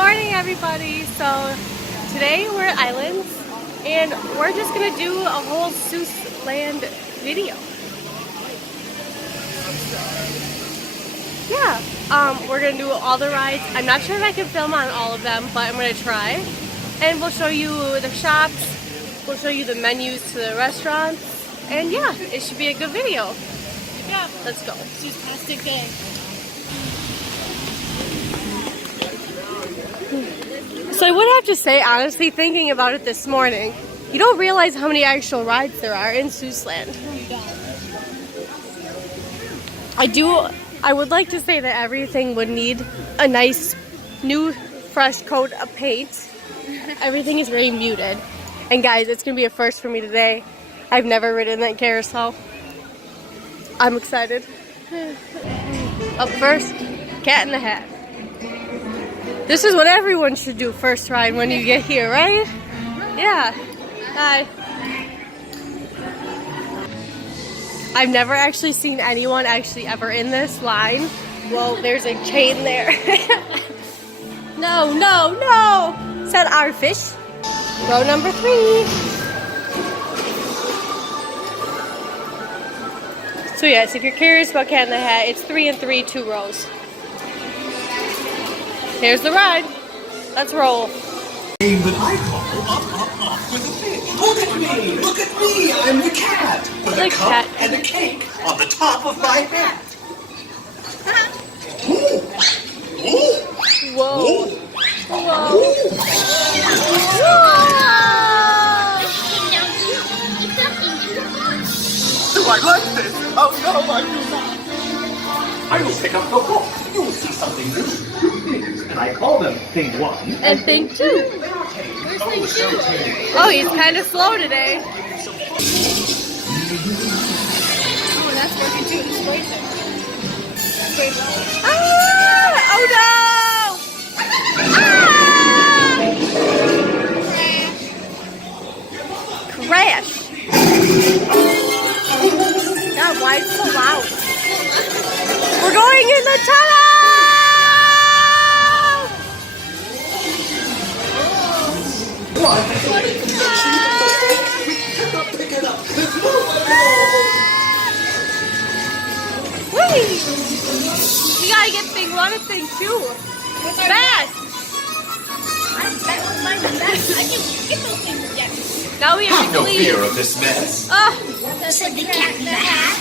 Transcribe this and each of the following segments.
morning, everybody. So today we're at Islands and we're just gonna do a whole Seuss land video. Yeah, we're gonna do all the rides. I'm not sure if I can film on all of them, but I'm gonna try. And we'll show you the shops, we'll show you the menus to the restaurants, and yeah, it should be a good video. Good job. Let's go. Seuss-tastic day. So I would have to say, honestly, thinking about it this morning, you don't realize how many actual rides there are in Seuss land. I would like to say that everything would need a nice, new, fresh coat of paint. Everything is very muted. And guys, it's going to be a first for me today. I've never ridden that carousel. I'm excited. Up first, Cat in the Hat. This is what everyone should do first ride when you get here, right? Yeah. Hi. I've never actually seen anyone actually ever in this line. Well, there's a chain there. No, no, no! Is that our fish? Row number 3. So yes, if you're curious about Cat in the Hat, it's 3 and 3, 2 rows. Here's the ride. Let's roll. Game that I call up with a fish. Look at me! Look at me! I'm the cat! With a cup and a cake on the top of my hat. Whoa. Whoa. Do I like this? Oh no, I do not. I will pick up the book. You will see something new. 2 things, and I call them thing 1 and thing 2. Oh, he's kind of slow today. Oh, that's working too. It's racing. Ah! Oh no! Ah! Crash! God, why is it so loud? We're going in the tunnel! Wait! We gotta get thing 1 and thing 2. Fast! That was my best. I can get those things yet. Now we have Have to no leave. fear of this mess. That's like the cat in the hat.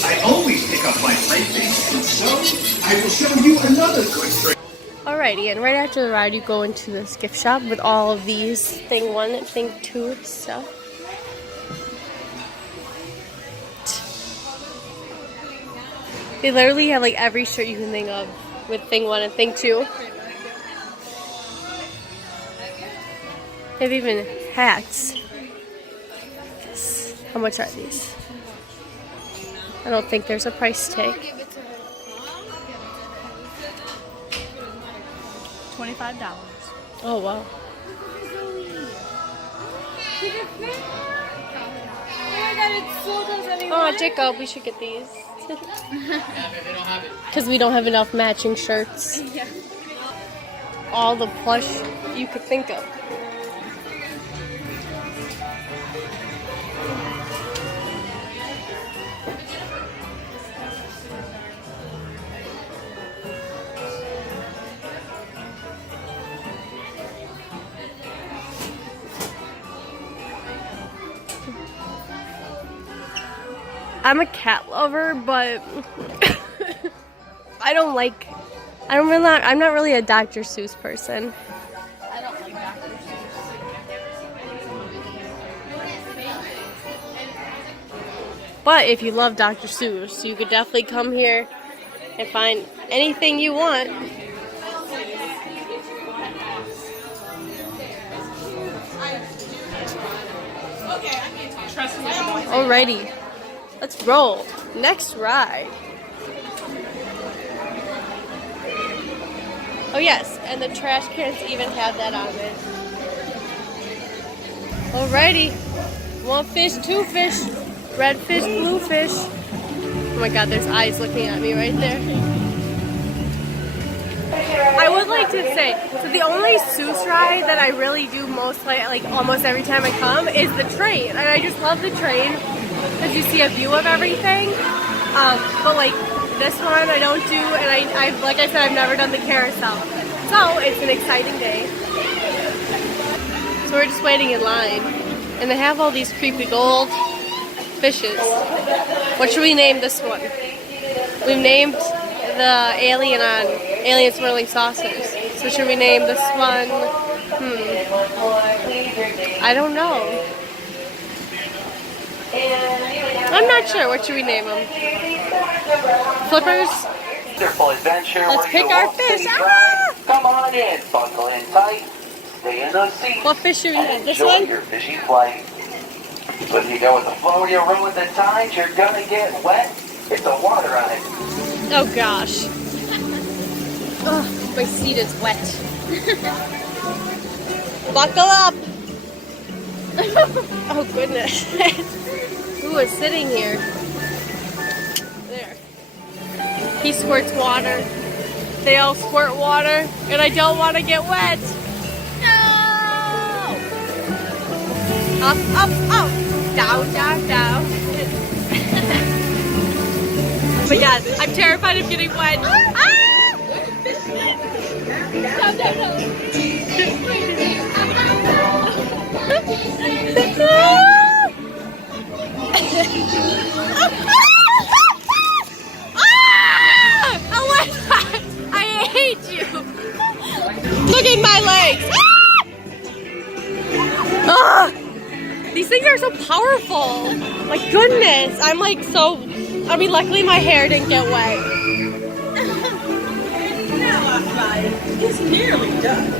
I always pick up my playthings, and so I will show you another good trick. Alrighty, and right after the ride, you go into this gift shop with all of these thing 1 and thing 2 stuff. They literally have like every shirt you can think of with thing 1 and thing 2. They have even hats. How much are these? I don't think there's a price tag. $25. Oh wow. Oh, Jacob, we should get these. Because we don't have enough matching shirts. All the plush you could think of. I'm a cat lover, but I'm not really a Dr. Seuss person. I don't like Dr. But if you love Dr. Seuss, you could definitely come here and find anything you want. Alrighty, let's roll. Next ride. Oh yes, and the trash cans even have that on it. Alrighty, 1 fish, 2 fish, red fish, blue fish. Oh my god, there's eyes looking at me right there. I would like to gonna say, so the only Seuss ride that I really do most like almost every time I come is the train, and I just love the train because you see a view of everything. But like this one I don't do, and I like I said, I've never done the carousel, so it's an exciting day. So we're just waiting in line, and they have all these creepy gold fishes. What should we name this one? We've named the alien on alien swirling saucers. So should we name this one? I don't know. I'm not sure. What should we name them? Flippers? Wonderful adventure. Let's pick our fish. Ah! Come on in, buckle in tight, stay in the seat. What fish should we name? This Enjoy one? your fishing flight. But if you go with the flow, you roll with the tide, you're gonna get wet. It's a water ride. Oh gosh. Oh, my seat is wet. Buckle up! Oh goodness. Who is sitting here? There. He squirts water. They all squirt water, and I don't want to get wet. No! Up, up, up! Down, down, down. Oh my god, I'm terrified of getting wet. Ah! No, no, no. I hate you. Look at my legs. Ah! These things are so powerful. My goodness. I'm like so... I mean, luckily my hair didn't get wet. It's nearly done.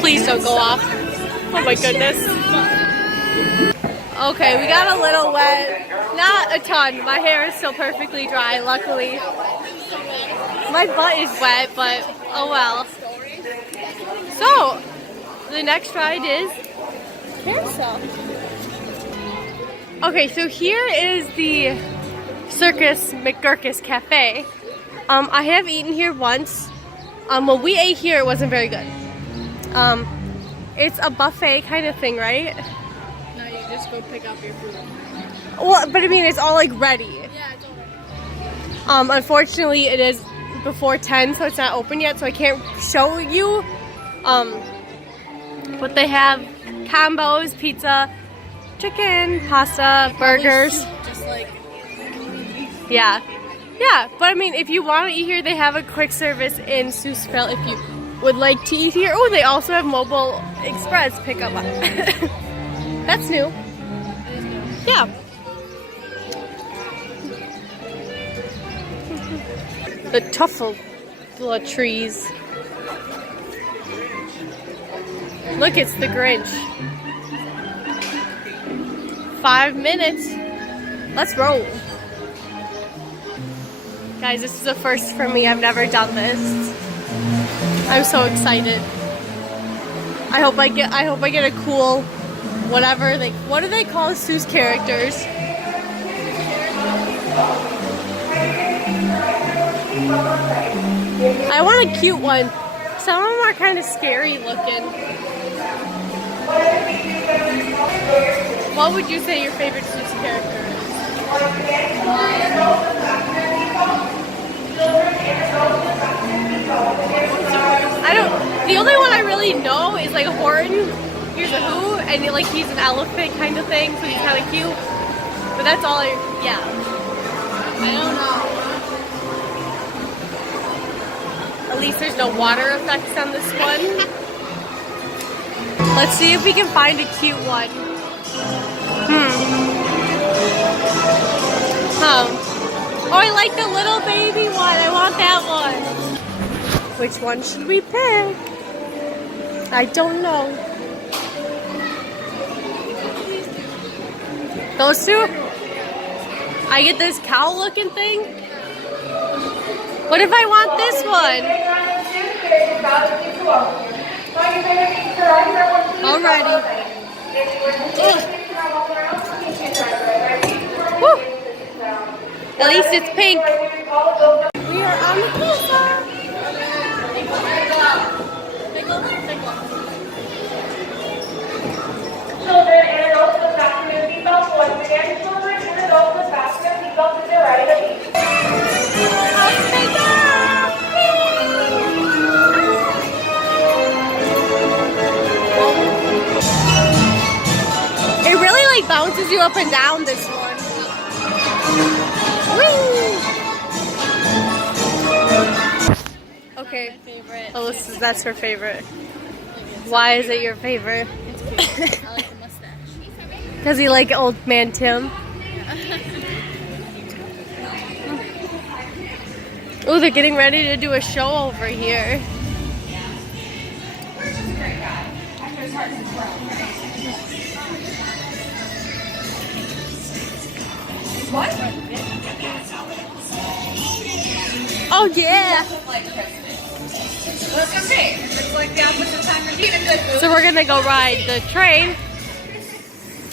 Please don't go off. Oh my goodness. Okay, we got a little wet. Not a ton. My hair is still perfectly dry, luckily. My butt is wet, but oh well. So, the next ride is carousel. Okay, so here is the Circus McGurkus Cafe. I have eaten here once. When we ate here, it wasn't very good. It's a buffet kind of thing, right? No, you just go pick up your food. Well, but I mean, it's all like ready. Yeah, it's all right. Unfortunately, it is before 10, so it's not open yet, so I can't show you. But they have combos, pizza, chicken, pasta, burgers. Just like... Yeah. Yeah, but I mean, if you want to eat here, they have a quick service in Seussville if you would like to eat here. Oh, they also have mobile express pickup. That's new. Yeah. The truffle trees. Look, it's the Grinch. 5 minutes. Let's roll. Guys, this is a first for me. I've never done this. I'm so excited. I hope I get a cool whatever what do they call Seuss characters? I want a cute one. Some of them are kind of scary looking. What would you say your favorite Seuss character is? The only one I really know is like Horton. Here's a Who, and like he's an elephant kind of thing, so he's kind of cute. But that's all yeah. I don't know. At least there's no water effects on this one. Let's see if we can find a cute one. Oh, I like the little baby one. I want that one. Which one should we pick? I don't know. Those two? I get this cow looking thing? What if I want this one? Alrighty. Woo. At least it's pink. We are on the pizza. you up and down this one. Whee! Okay. Oh, that's her favorite. Why is it your favorite? It's cute. I like the mustache. Because you like old man Tim. Oh, they're getting ready to do a show over here. What? Oh yeah. That's okay. It's like the opposite time of year. So we're gonna go ride the train,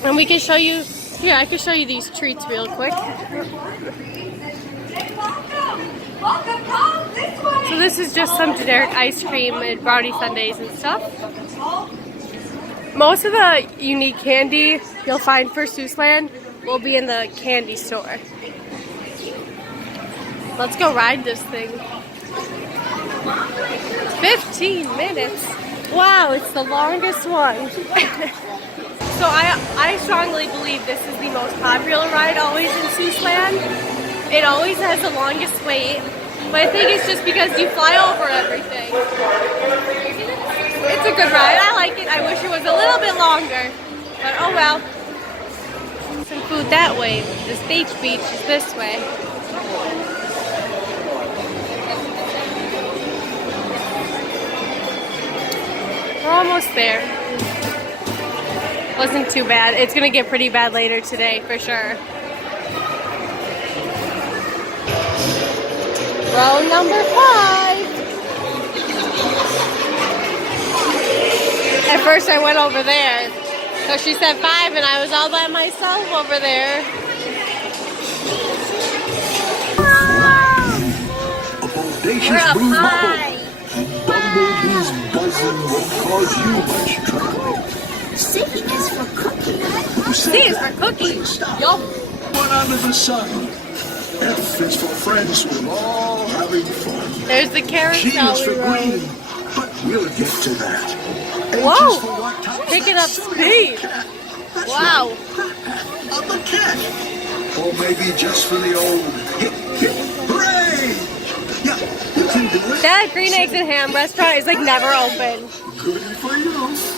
and we can show you. Here, I can show you these treats real quick. So this is just some generic ice cream and brownie sundaes and stuff. Most of the unique candy you'll find for Seussland will be in the candy store. Let's go ride this thing. 15 minutes. Wow, it's the longest one. So I strongly believe this is the most popular ride always in Seussland. It always has the longest wait, but I think it's just because you fly over everything. It's a good ride. I like it. I wish it was a little bit longer, but oh well. Some food that way. This beach is this way. We're almost there. Wasn't too bad. It's gonna get pretty bad later today for sure. Row number 5. At first I went over there. So she said 5 and I was all by myself over there. A bodacious blue bubble. Bumblebee's buzzing won't cause you much trouble. C is for cookie. C is for cookie. Yup. One under the sun. F is for friends who are all having fun. There's the G carousel is for we rode. green, but we'll get to that. H Whoa! is for what type? Picking up speed. Cat. That's Wow. right. I'm a cat. Or maybe just for the old hip, hip, hooray! Yeah, you can do it. That Green Eggs and Ham restaurant is like never open. Good for you.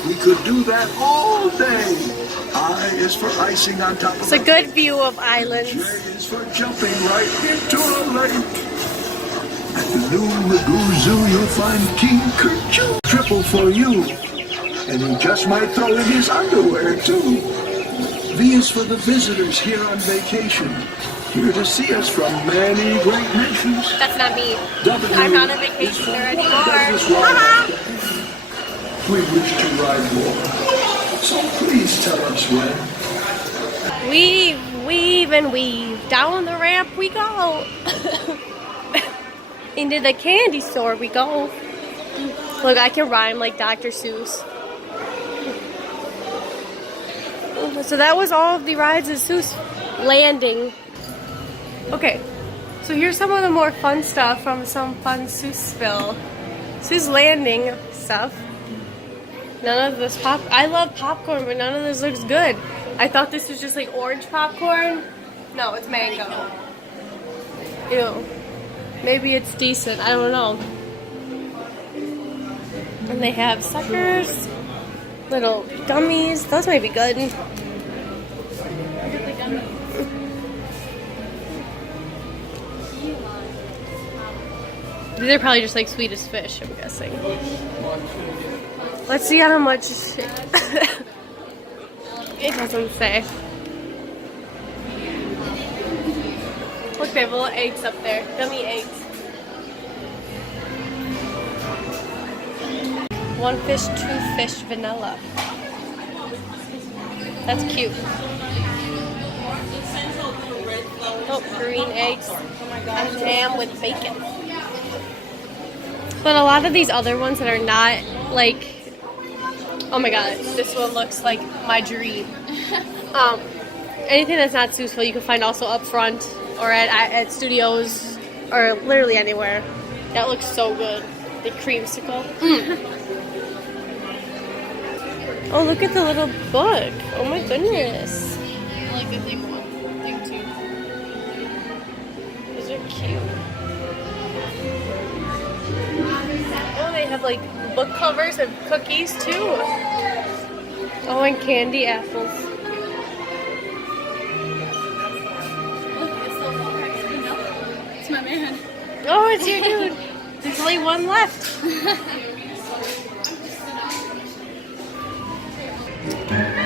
We could do that all day. I is for icing on top of It's a good view of J islands. is for jumping right into a lake. At the new Magoo Zoo, you'll find King Kerchoo. Triple for you. And he just might throw in his underwear, too. V is for the visitors here on vacation. Here to see us from many great nations. That's not me. W I'm not on is vacation for there one anymore. does this ride. We wish to ride more. So please tell us when. Weave and weave. Down the ramp we go. Into the candy store we go. Look, I can rhyme like Dr. Seuss. So that was all of the rides at Seuss Landing. Okay, so here's some of the more fun stuff from some fun Seussville. Seuss Landing stuff. None of this I love popcorn, but none of this looks good. I thought this was just like orange popcorn. No, it's mango. Ew. Maybe it's decent. I don't know. And they have suckers, little gummies. Those might be good. These are probably just like sweet as fish, I'm guessing. Let's see how much it doesn't say. Look, they have little eggs up there. Gummy eggs. 1 fish, 2 fish, vanilla. That's cute. Oh, green eggs. And ham with bacon. But a lot of these other ones that are not like, oh my god, this one looks like my dream. Anything that's not Seussville you can find also up front or at studios or literally anywhere. That looks so good. The creamsicle. Oh, look at the little book. Oh my goodness. a thing one, thing two. These are cute. Oh, they have like book covers and cookies too. Oh, and candy apples. Look, it's so long. It's my man. Oh, it's your dude. There's only one left.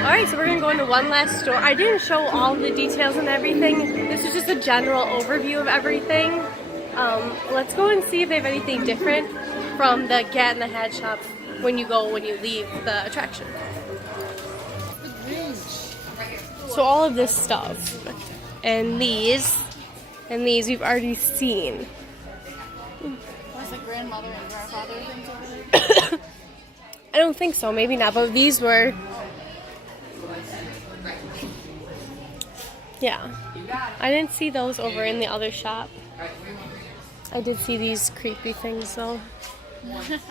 Alright, so we're gonna go into one last store. I didn't show all the details and everything. This is just a general overview of everything. Let's go and see if they have anything different from the Cat in the Hat shop when you leave the attraction. So all of this stuff and these we've already seen. Was the grandmother and grandfather things over there? I don't think so, maybe not, but these were. Yeah. I didn't see those over in the other shop. I did see these creepy things though. Check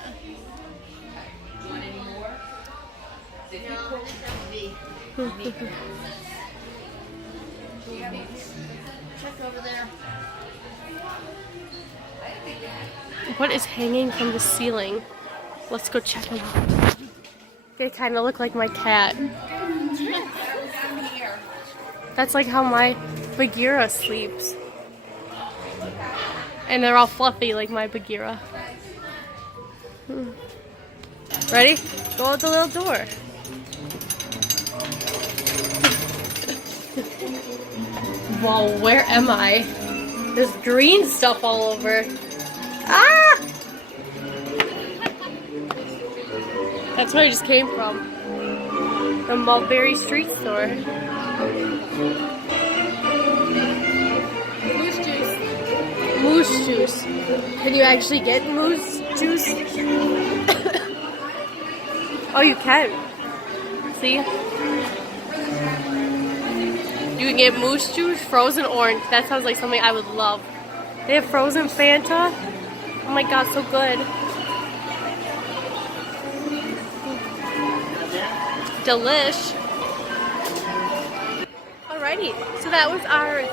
over there. What is hanging from the ceiling? Let's go check them out. They kind of look like my cat. That's like how my Bagheera sleeps. And they're all fluffy like my Bagheera. Ready? Go out the little door. Whoa, where am I? There's green stuff all over. Ah! That's where I just came from. The Mulberry Street store. Moose juice. Moose juice. Can you actually get moose juice? Oh, you can. See? You can get moose juice, frozen orange. That sounds like something I would love. They have frozen Fanta. Oh my god, so good. Delish. Alrighty, so that was our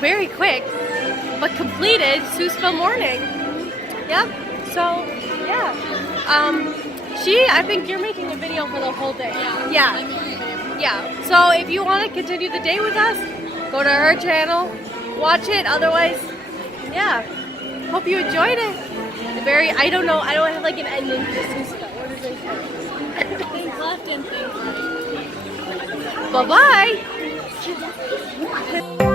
very quick but completed Seussville morning. Yep. So yeah. I think you're making a video for the whole day. Yeah. Yeah. So if you want to continue the day with us, go to her channel, watch it. Otherwise, yeah. Hope you enjoyed it. I don't have like an ending to Seussville. What is it? Think left and think right. Bye bye.